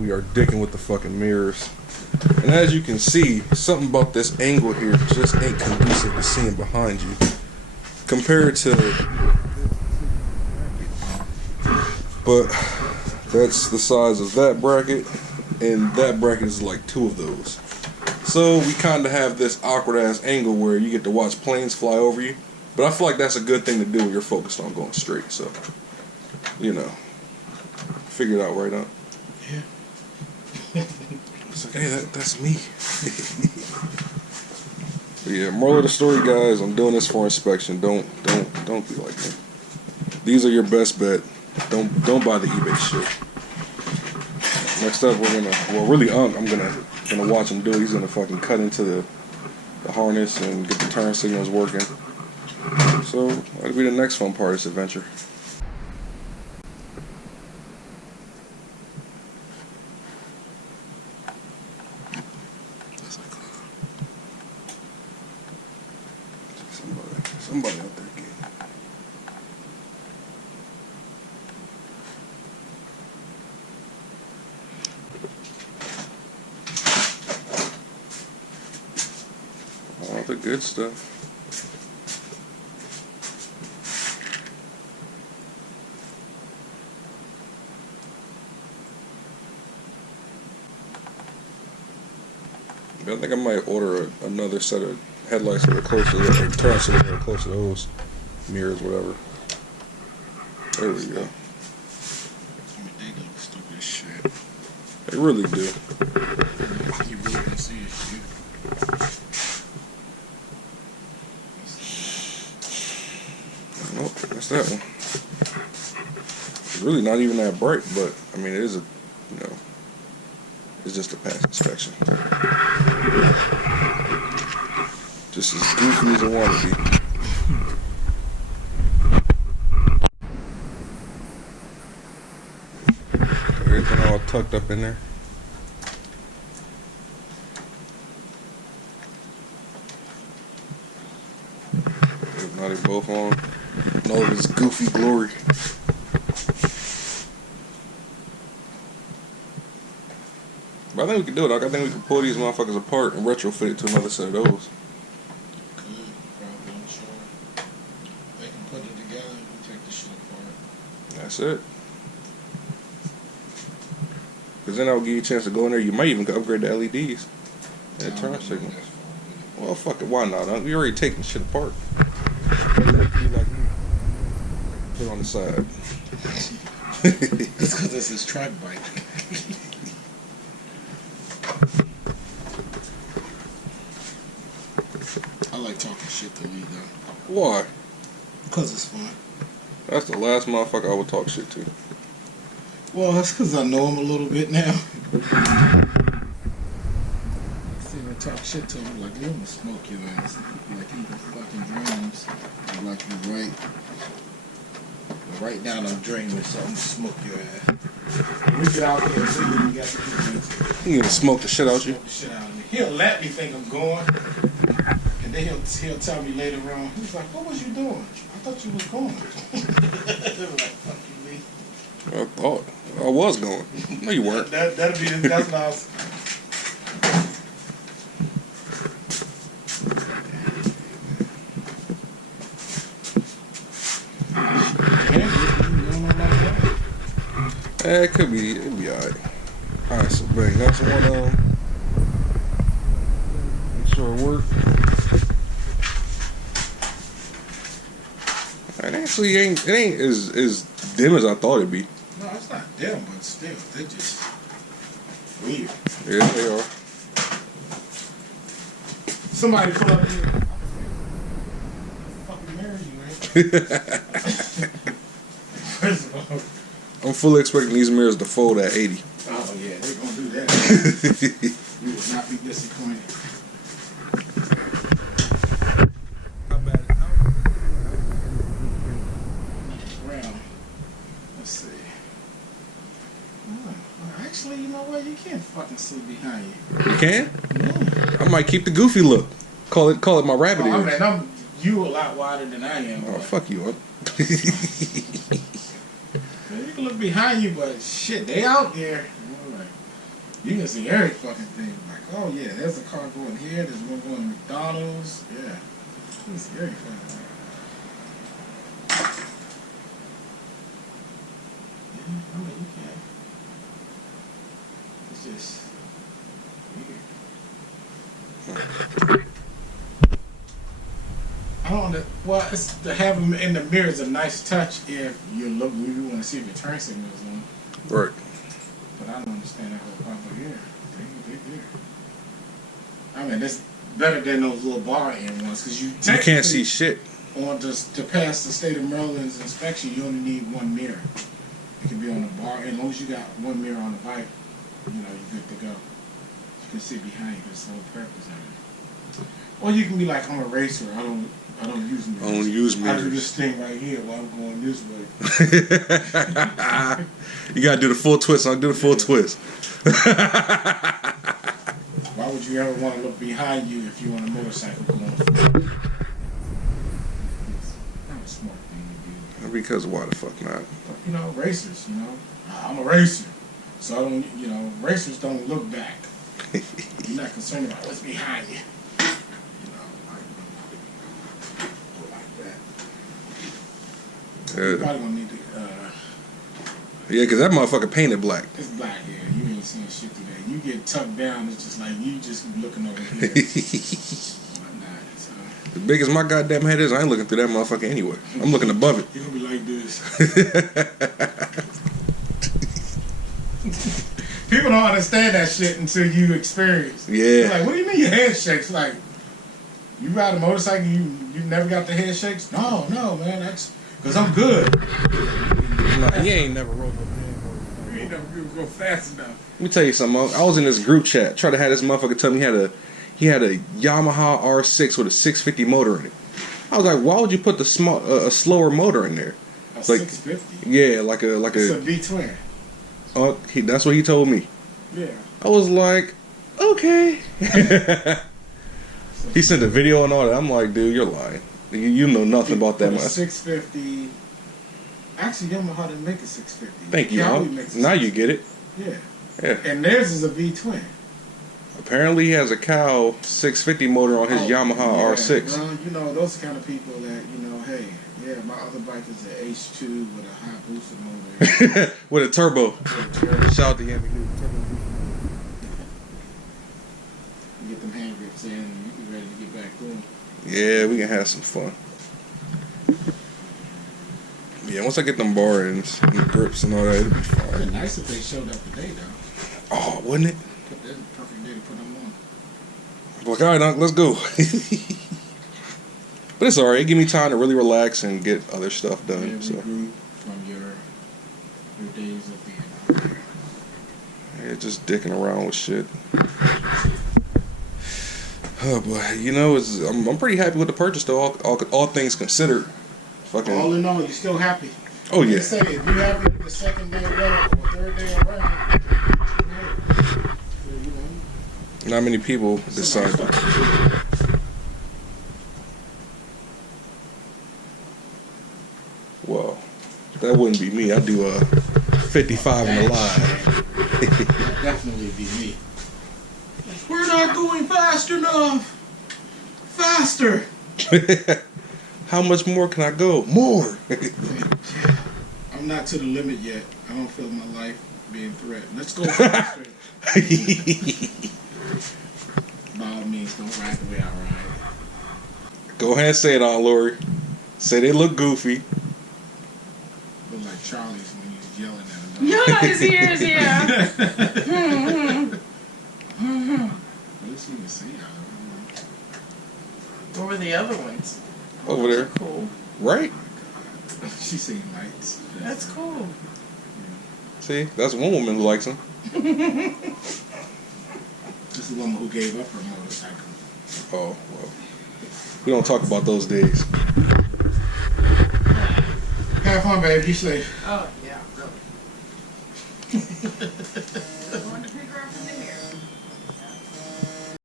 we are dicking with the fucking mirrors. And as you can see, something about this angle here just ain't conducive to seeing behind you. Compared to... But that's the size of that bracket, and that bracket is like 2 of those. So we kind of have this awkward ass angle where you get to watch planes fly over you. But I feel like that's a good thing to do when you're focused on going straight. So, you know, figure it out right now. Yeah. It's like, hey, that's me. But yeah, moral of the story, guys, I'm doing this for inspection. Don't be like me. These are your best bet. Don't buy the eBay shit. Next up, I'm gonna watch him do it. He's gonna fucking cut into the harness and get the turn signals working. So that'll be the next fun part of this adventure. Somebody out there getting. All the good stuff. I think I might order another set of headlights that are closer, or turn signals that are closer to those mirrors, whatever. There we go. I mean, they look stupid as shit. They really do. You really can see it, shit. Nope, that's that one. It's really not even that bright, but I mean, it is a, you know, it's just a pass inspection. Just as goofy as it want to be. Everything all tucked up in there. Now they both on. In all of his goofy glory. But I think we can do it. I think we can pull these motherfuckers apart and retrofit it to another set of those. Could, probably, I'm sure. They can put it together and we take the shit apart. That's it. Because then I'll give you a chance to go in there. You might even upgrade the LEDs. And turn signal. Well, fuck it. Why not? We already taking shit apart. Put it on the side. It's because this is track bike. I like talking shit to Lee though. Why? Because it's fun. That's the last motherfucker I would talk shit to. Well, that's because I know him a little bit now. See him talk shit to him like, I'm gonna smoke your ass. Like he fucking dreams. Like you right. Right now I'm dreaming, so I'm gonna smoke your ass. We get out there and see what we got to do. He gonna smoke the shit out you? Smoke the shit out of me. He'll let me think I'm going. And then he'll tell me later on, he's like, what was you doing? I thought you was going. They were like, fuck you, Lee. I thought. I was going. No, you weren't. That'll be that's what I was. It could be. It'll be alright. Alright, so bang. That's one. Make sure it works. It actually ain't. It ain't as dim as I thought it'd be. No, it's not them, but still, they're just weird. Yeah, they are. Somebody pull up here. Fucking marry you, right? First of all. I'm fully expecting these mirrors to fold at 80. Oh yeah, they're gonna do that. You will not be disappointed. Well, let's see. Actually, you know what? You can't fucking see behind you. You can? Yeah. I might keep the goofy look. Call it my rabbit ear. I mean, you a lot wider than I am. Oh, fuck you up. You can look behind you, but shit, they out there. All right. You can see every fucking thing. Like, oh yeah, there's a car going here. There's one going to McDonald's. Yeah, you can see every fucking thing. Yeah, I mean, you can. It's just weird. I don't know. Well, it's to have them in the mirror is a nice touch if you're looking. If you want to see if your turn signal is on. Right. But I don't understand that whole part. But yeah, they there. I mean, it's better than those little bar end ones because you can't see shit. To pass the state of Maryland's inspection, you only need one mirror. It can be on the bar, and as long as you got one mirror on the bike, you know you're good to go. You can see behind you. There's no purpose in it. Or you can be like, I'm a racer. I don't use mirrors. I don't use mirrors. I do this thing right here while I'm going this way. You gotta do the full twist. I'll do the full twist. Why would you ever want to look behind you if you're on a motorcycle going forward? It's not a smart thing to do. Because why the fuck not? But, you know, racers, you know. I'm a racer. So I don't, you know, racers don't look back. You're not concerned about what's behind you. You're probably gonna need to. Yeah, because that motherfucker painted black. It's black, yeah. You ain't seeing shit today. You get tucked down, it's just like you just looking over here. Whatnot, so. As big as my goddamn head is, I ain't looking through that motherfucker anyway. I'm looking above it. You're gonna be like this. People don't understand that shit until you experience. Yeah. They're like, what do you mean your head shakes? Like, you ride a motorcycle, you never got the head shakes? No, man, that's. Because I'm good. No, you ain't never rolled up. You ain't never go fast enough. Let me tell you something. I was in this group chat, trying to have this motherfucker tell me he had a Yamaha R6 with a 650 motor in it. I was like, why would you put the a slower motor in there? A like 650? Yeah, like a. It's a V-twin. That's what he told me. Yeah. I was like, okay. He sent a video and all that. I'm like, dude, you're lying. You know nothing about that much. 650. Actually, Yamaha didn't make a 650. Thank you, now you get it. Yeah. Yeah. And theirs is a V-twin. Apparently, he has a Cow 650 motor on his Yamaha R6. Well, you know, those kind of people that, you know, hey, yeah, my other bike is an H2 with a high boosted motor. With a turbo. Shout out to him. You get them hand grips in and you be ready to get back going. Yeah, we can have some fun. Yeah, once I get them bar ends and the grips and all that, it'll be fine. It'd be nice if they showed up today, though. Oh, wouldn't it? That's the perfect day to put them on. Like, all right, Unc, let's go. But it's all right. It give me time to really relax and get other stuff done. Yeah, so. regroup from your days of being out there. Yeah, just dicking around with shit. Oh boy, you know, I'm pretty happy with the purchase though. All things considered. Fucking. All in all, you're still happy. Oh yeah. They say if you're happy with the second day around or third day around, you know, not many people decide. Well, that wouldn't be me. I do 55 and alive. That'd definitely be me. We're not going fast enough. Faster. How much more can I go? More. I'm not to the limit yet. I don't feel my life being threatened. Let's go faster. By all means, don't ride the way I ride. Go ahead and say it, Aunt Lori. Say they look goofy. Look like Charlie's when he was yelling at him. No, his ears, yeah. What does he even say out of it? What were the other ones? Over there. Cool. Right? She seen lights. That's cool. See, that's one woman who likes him. This is the woman who gave up her motorcycle. Oh, well. We don't talk about those days. Have fun, babe. Be safe. Oh, yeah, really.